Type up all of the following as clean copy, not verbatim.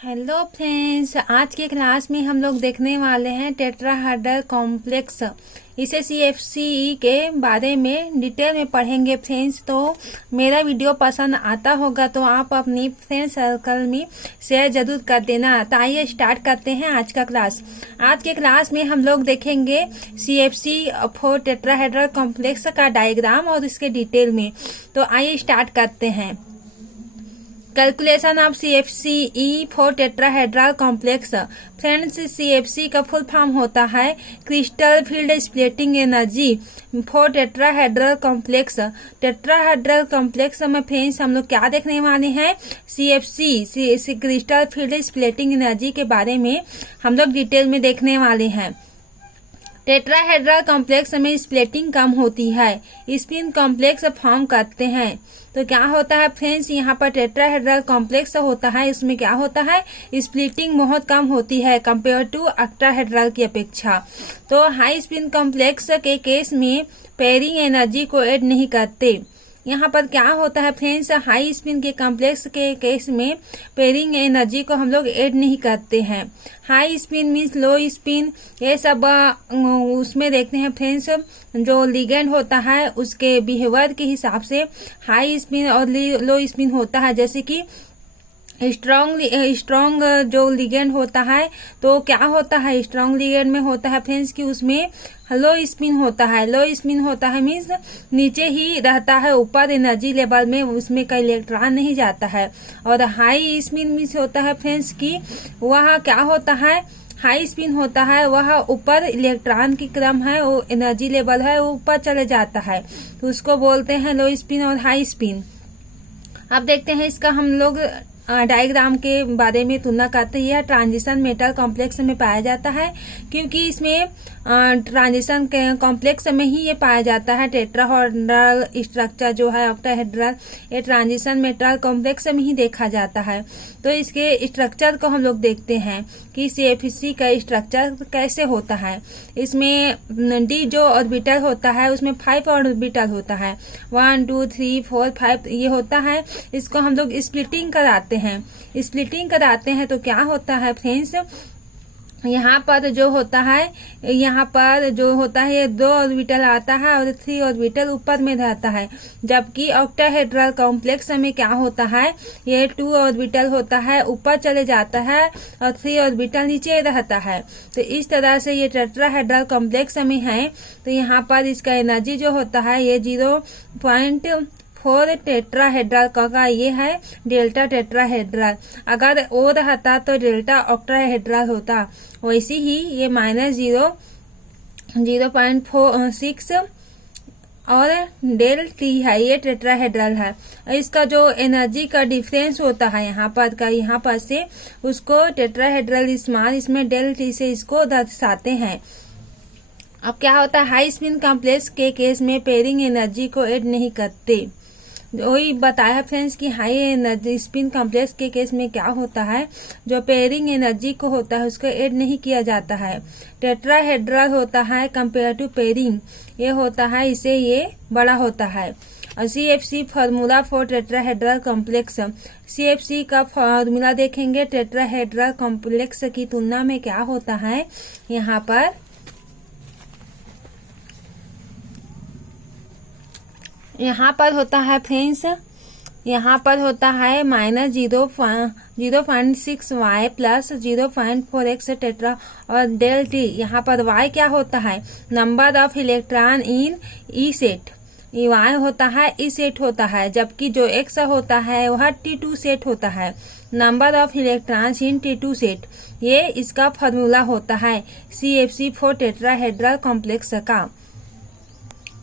Hello friends, आज के class में हम लोग देखने वाले हैं टेट्राहेड्रल कॉम्प्लेक्स। इसे सीएफसी के बारे में डिटेल में पढ़ेंगे फ्रेंड्स। तो मेरा वीडियो पसंद आता होगा तो आप अपनी फ्रेंड सर्कल में शेयर जरूर कर देना। तो आइए स्टार्ट करते हैं आज का क्लास। आज के क्लास में हम लोग देखेंगे सीएफसी फॉर टेट्राहेड्रल कॉम्प्लेक्स का डायग्राम और इसके डिटेल में। तो आइए स्टार्ट करते हैं। Calculation of CFC for tetrahedral complex. Friends, CFC का फुल फॉर्म होता है crystal field splitting energy for tetrahedral complex. Tetrahedral complex में फ्रेंड्स हम लोग क्या देखने वाले हैं, CFC crystal field splitting energy के बारे में हम लोग डिटेल में देखने वाले हैं। टेट्राहेड्रल कॉम्प्लेक्स में स्प्लिटिंग कम होती है, स्पिन कॉम्प्लेक्स फॉर्म करते हैं। तो क्या होता है फ्रेंड्स, यहाँ पर टेट्राहेड्रल कॉम्प्लेक्स होता है, इसमें क्या होता है, स्प्लिटिंग बहुत कम होती है कंपेयर टू ऑक्टाहेड्रल की अपेक्षा। तो हाई स्पिन कॉम्प्लेक्स के केस में पेयरिंग एनर्जी को ऐड नहीं करते। यहाँ पर क्या होता है फ्रेंड्स, हाई स्पिन के कॉम्प्लेक्स के केस में पेयरिंग एनर्जी को हम लोग ऐड नहीं करते हैं। High spin means low spin, ये सब उसमें देखते हैं फ्रेंड्स। जो लिगेंड होता है उसके बिहेवियर के हिसाब से हाई स्पिन और लो स्पिन होता है। जैसे कि स्ट्रॉन्ग जो लिगेंड होता है, तो क्या होता है, स्ट्रॉन्ग लिगेंड में होता है फ्रेंड्स कि उसमें लो स्पिन होता है। लो स्पिन होता है मीन्स नीचे ही रहता है, ऊपर एनर्जी लेवल में उसमें का इलेक्ट्रॉन नहीं जाता है। और हाई स्पिन मीन्स होता है फ्रेंड्स कि वह क्या होता है, हाई स्पिन होता है, वह ऊपर इलेक्ट्रॉन की क्रम है, वो एनर्जी लेवल है, वो ऊपर चले जाता है, तो उसको बोलते हैं लो स्पिन और हाई स्पिन। अब देखते हैं इसका हम लोग डायग्राम के बारे में तुलना करते हैं। यह ट्रांजिशन मेटल कॉम्प्लेक्स में पाया जाता है, क्योंकि इसमें ट्रांजिशन कॉम्प्लेक्स में ही ये पाया जाता है। टेट्राहेड्रल स्ट्रक्चर जो है ऑक्टाहेड्रल, ये ट्रांजिशन मेटल कॉम्प्लेक्स में ही देखा जाता है। तो इसके स्ट्रक्चर को हम लोग देखते हैं कि सीएफसी का स्ट्रक्चर कैसे होता है। इसमें डी जो ऑर्बिटल होता है उसमें 5 ऑर्बिटल होता है, 1 2 3 4 5 ये होता है। इसको हम लोग स्प्लिटिंग कराते हैं। स्प्लिटिंग कराते हैं तो क्या होता है फ्रेंड्स, यहाँ पर जो होता है, ये 2 ऑर्बिटल आता है और 3 ऑर्बिटल ऊपर में रहता है। जबकि ऑक्टाहेड्रल कॉम्प्लेक्स में क्या होता है, ये 2 ऑर्बिटल होता है, ऊपर चले जाता है और 3 ऑर्बिटल नीचे रहता है। तो इस तरह से ये टेट्राहेड्रल कॉम्प्लेक्स में है। तो यहाँ पर इसका एनर्जी जो होता है ये 0.4 टेट्राहेड्रल का ये है डेल्टा टेट्राहेड्रल। अगर ओ रहता तो डेल्टा ऑक्टाहेड्रल होता। वैसे ही ये -0.46 और डेल टी है, ये टेट्राहेड्रल है। इसका जो एनर्जी का डिफरेंस होता है यहाँ पर से उसको टेट्राहेड्रल स्मॉल, इसमें डेल टी से इसको दर्शाते हैं। अब क्या होता है, हाई स्पिन कॉम्प्लेक्स के केस में पेयरिंग एनर्जी को ऐड नहीं करते। वही बताया फ्रेंड्स कि हाई एनर्जी स्पिन कॉम्प्लेक्स के केस में क्या होता है, जो पेयरिंग एनर्जी को होता है उसको ऐड नहीं किया जाता है। टेट्राहेड्रल होता है कंपेयर टू पेयरिंग, ये होता है इससे ये बड़ा होता है। और CFC formula for tetrahedral complex. CFC का फार्मूला देखेंगे टेट्राहेड्रल कॉम्प्लेक्स की तुलना में क्या होता है। यहाँ पर होता है फ्रेंड्स, यहाँ पर होता है -0.6y प्लस 0.4x टेट्रा और डेल टी। यहाँ पर y क्या होता है, number of electron in E set, y होता है ई सेट होता है। जबकि जो x होता है वह T2 सेट होता है, number of electrons in T2 set. ये इसका फॉर्मूला होता है सीएफसी फॉर टेट्राहेड्रल कॉम्प्लेक्स का।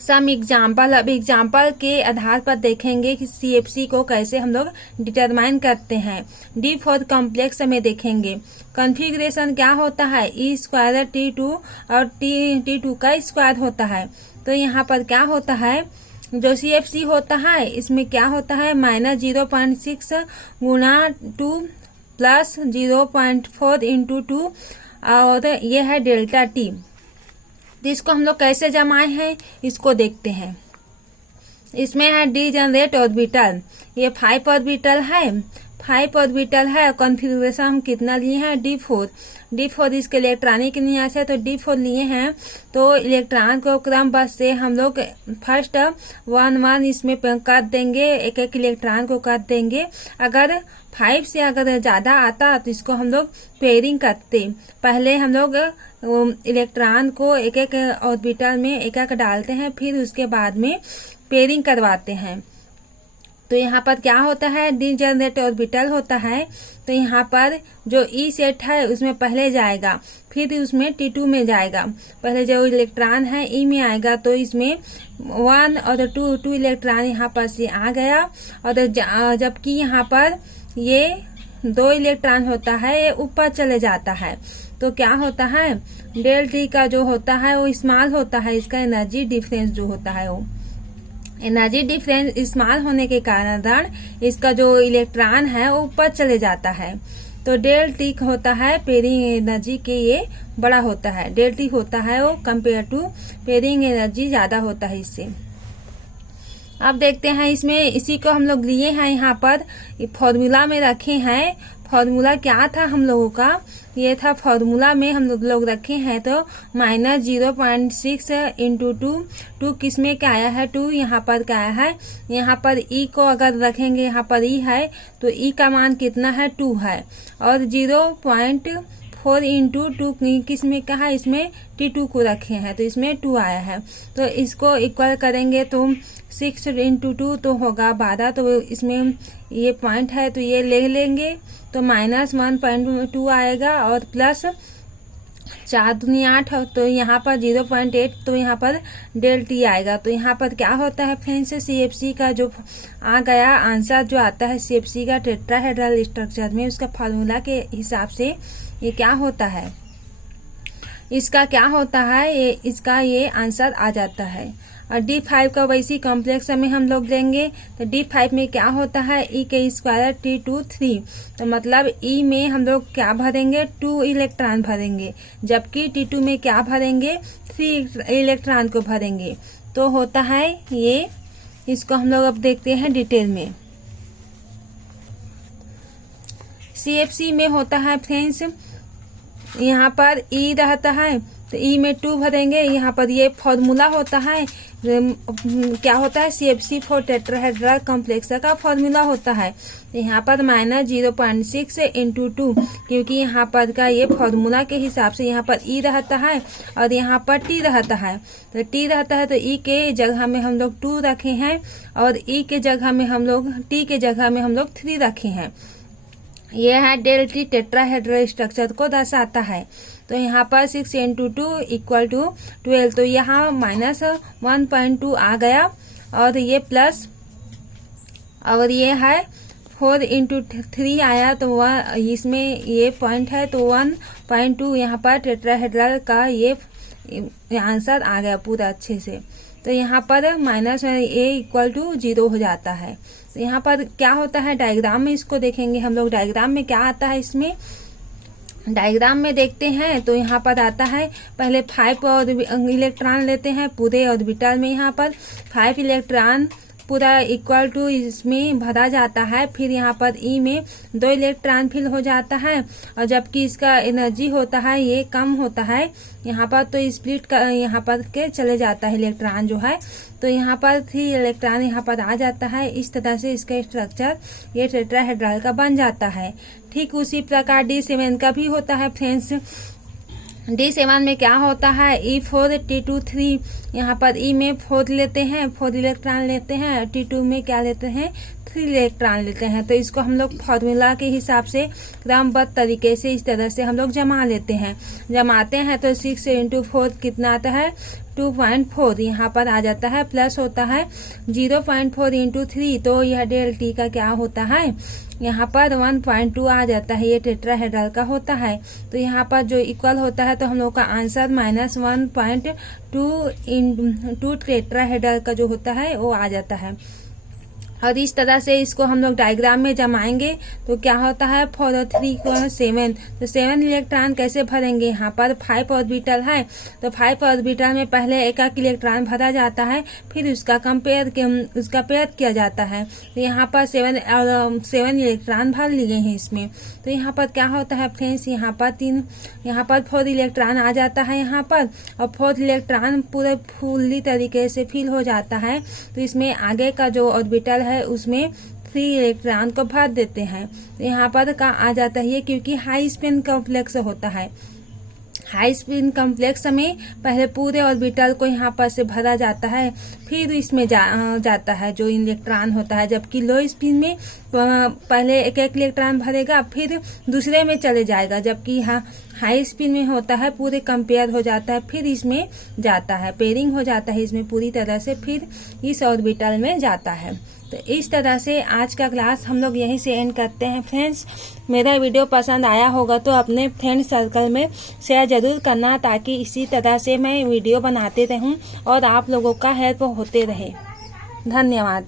सम एग्जाम्पल, अब एग्जाम्पल के आधार पर देखेंगे कि सीएफसी को कैसे हम लोग डिटरमाइन करते हैं। डी फॉर कॉम्प्लेक्स में देखेंगे कॉन्फ़िगरेशन क्या होता है, ई स्क्वायर T2 और T2 का स्क्वायर होता है। तो यहाँ पर क्या होता है, जो सीएफसी होता है इसमें क्या होता है, -0.6 गुणा 2 प्लस 0.4 इंटू 2 और ये है डेल्टा टी। तो इसको हम लोग कैसे जमाए हैं इसको देखते हैं। इसमें है डी जनरेट ऑर्बिटल, ये 5 ऑर्बिटल है, 5 ऑर्बिटल है, कॉन्फ़िगरेशन हम कितना लिए हैं, D4 इसके इलेक्ट्रॉनिक न्यास है तो D4 लिए हैं। तो इलेक्ट्रॉन को क्रमबद्ध से हम लोग फर्स्ट 1 इसमें कर देंगे, एक एक इलेक्ट्रॉन को कर देंगे। अगर 5 से अगर ज्यादा आता तो इसको हम लोग पेयरिंग करते। पहले हम लोग इलेक्ट्रॉन को एक एक ऑर्बिटल में एक एक डालते हैं, फिर उसके बाद में पेयरिंग करवाते हैं। तो यहाँ पर क्या होता है, डीजनरेट ऑर्बिटल होता है। तो यहाँ पर जो ई सेट है उसमें पहले जाएगा, फिर उसमें T2 में जाएगा। पहले जो इलेक्ट्रॉन है ई में आएगा, तो इसमें 1 और 2 इलेक्ट्रॉन यहाँ पर से आ गया। और जबकि यहाँ पर ये 2 इलेक्ट्रॉन होता है, ये ऊपर चले जाता है। तो क्या होता है, डेल टी का जो होता है वो स्मॉल होता है। इसका एनर्जी डिफरेंस जो होता है वो एनर्जी डिफरेंस स्मॉल होने के कारण इसका जो इलेक्ट्रॉन है वो ऊपर चले जाता है। तो डेल टी होता है पेयरिंग एनर्जी के ये बड़ा होता है। डेल टी होता है वो कंपेयर टू पेयरिंग एनर्जी ज्यादा होता है इससे। अब देखते हैं इसमें, इसी को हम लोग लिए हैं यहाँ पर फॉर्मूला में रखे हैं। फॉर्मूला क्या था हम लोगों का, ये था फॉर्मूला में हम लोग रखे हैं। तो -0.6 इंटू 2 किस में क्या आया है, 2 यहाँ पर क्या आया है। यहाँ पर ई को अगर रखेंगे, यहाँ पर ई है तो ई का मान कितना है, 2 है। और 0.4 इंटू 2 किस में क्या है, इसमें T2 को रखे हैं तो इसमें 2 आया है। तो इसको इक्वल करेंगे तो 6 इंटू 2 तो होगा 12। तो इसमें ये पॉइंट है तो ये ले लेंगे, तो -1.2 आएगा और प्लस 4 दूनी 8, तो यहाँ पर 0.8, तो यहाँ पर डेल टी आएगा। तो यहाँ पर क्या होता है फ्रेंड्स, CFC का जो आ गया आंसर जो आता है CFC का टेट्राहेड्रल स्ट्रक्चर में, उसका फार्मूला के हिसाब से ये क्या होता है, इसका क्या होता है, इसका ये आंसर आ जाता है। और D5 का वैसी कॉम्प्लेक्स में हम लोग लेंगे तो D5 में क्या होता है, E के स्क्वायर T2 3। तो मतलब E में हम लोग क्या भरेंगे, 2 इलेक्ट्रॉन भरेंगे, जबकि T2 में क्या भरेंगे, 3 इलेक्ट्रॉन को भरेंगे। तो होता है ये, इसको हम लोग अब देखते हैं डिटेल में। CFC में होता है फ्रेंड्स, यहाँ पर E रहता है तो E में 2 भरेंगे। यहाँ पर ये फॉर्मूला होता है, क्या होता है, CFC फॉर टेट्राहेड्रल कॉम्प्लेक्स का फॉर्मूला होता है। तो यहाँ पर -0.6 इंटू 2, क्योंकि यहाँ पर का ये फॉर्मूला के हिसाब से यहाँ पर E रहता है और यहाँ पर T रहता है। तो T रहता है तो E के जगह में हम लोग 2 रखे हैं और E के जगह में हम लोग T के जगह में हम लोग 3 रखे हैं। यह है डेल टी टेट्राहेड्रल स्ट्रक्चर को दर्शाता है। तो यहाँ पर 6 इंटू 2 इक्वल टू 12, तो यहाँ -1.2 आ गया और ये प्लस, और ये है 4 इंटू 3 आया तो इसमें ये पॉइंट है तो 1.2 यहाँ पर टेट्राहेड्रल का ये आंसर आ गया पूरा अच्छे से। तो यहाँ पर -a=0 हो जाता है। तो यहाँ पर क्या होता है, डायग्राम में इसको देखेंगे हम लोग। डायग्राम में क्या आता है, इसमें डायग्राम में देखते हैं तो यहाँ पर आता है पहले 5 और इलेक्ट्रॉन लेते हैं पूरे ऑर्बिटल में। यहाँ पर 5 इलेक्ट्रॉन पूरा इक्वल टू इसमें भरा जाता है। फिर यहाँ पर ई में 2 इलेक्ट्रॉन फिल हो जाता है और जबकि इसका एनर्जी होता है ये कम होता है यहाँ पर, तो स्प्लिट का यहाँ पर के चले जाता है इलेक्ट्रॉन जो है। तो यहाँ पर 3 इलेक्ट्रॉन यहाँ पर आ जाता है। इस तरह से इसका स्ट्रक्चर ये टेट्राहेड्रल का बन जाता है। ठीक उसी प्रकार D7 का भी होता है फ्रेंड्स। D7 में क्या होता है, E4 T2 3, यहाँ पर E में 4 लेते हैं, 4 इलेक्ट्रॉन लेते हैं, T2 में क्या लेते हैं, 3 इलेक्ट्रॉन लेते हैं। तो इसको हम लोग फॉर्मूला के हिसाब से क्रमबद्ध तरीके से इस तरह से हम लोग जमा लेते हैं। जमाते हैं तो 6 इंटू 4 कितना आता है, 2.4 यहाँ पर आ जाता है। प्लस होता है 0.4 इंटू 3, तो यह डेल टी का क्या होता है, यहाँ पर 1.2 आ जाता है। ये टेट्राहेड्रल का होता है। तो यहाँ पर जो इक्वल होता है तो हम लोग का आंसर -1.2 टेट्राहेड्रल का जो होता है वो आ जाता है। और इस तरह से इसको हम लोग डायग्राम में जमाएंगे तो क्या होता है 4 और 3 को है 7। तो 7 इलेक्ट्रॉन कैसे भरेंगे, यहाँ पर 5 ऑर्बिटल है तो 5 ऑर्बिटल में पहले एक इलेक्ट्रॉन भरा जाता है, फिर उसका पेयर किया जाता है। तो यहाँ पर 7 इलेक्ट्रॉन भर लिए हैं इसमें। तो यहाँ पर क्या होता है फ्रेंड्स, यहाँ पर 4 इलेक्ट्रॉन आ जाता है यहाँ पर, और 4 इलेक्ट्रॉन पूरे फुल्ली तरीके से फिल हो जाता है। तो इसमें आगे का जो ऑर्बिटल है उसमें 3 इलेक्ट्रॉन को भर देते हैं। तो यहाँ पर का आ जाता है क्योंकि हाई स्पिन कॉम्प्लेक्स होता है। हाई स्पिन कॉम्प्लेक्स में पहले पूरे ऑर्बिटल को यहाँ पर से भरा जाता है, फिर इसमें जाता है जो इलेक्ट्रॉन होता है। जबकि लो स्पिन में पहले एक इलेक्ट्रॉन भरेगा फिर दूसरे में चले जाएगा, जबकि हाई स्पिन में होता है पूरे कंपेयर हो जाता है, फिर इसमें जाता है, पेयरिंग हो जाता है इसमें पूरी तरह से, फिर इस ऑर्बिटल में जाता है। तो इस तरह से आज का क्लास हम लोग यहीं से एंड करते हैं फ्रेंड्स। मेरा वीडियो पसंद आया होगा तो अपने फ्रेंड सर्कल में शेयर जरूर करना, ताकि इसी तरह से मैं वीडियो बनाते रहूं और आप लोगों का हेल्प होते रहे। धन्यवाद।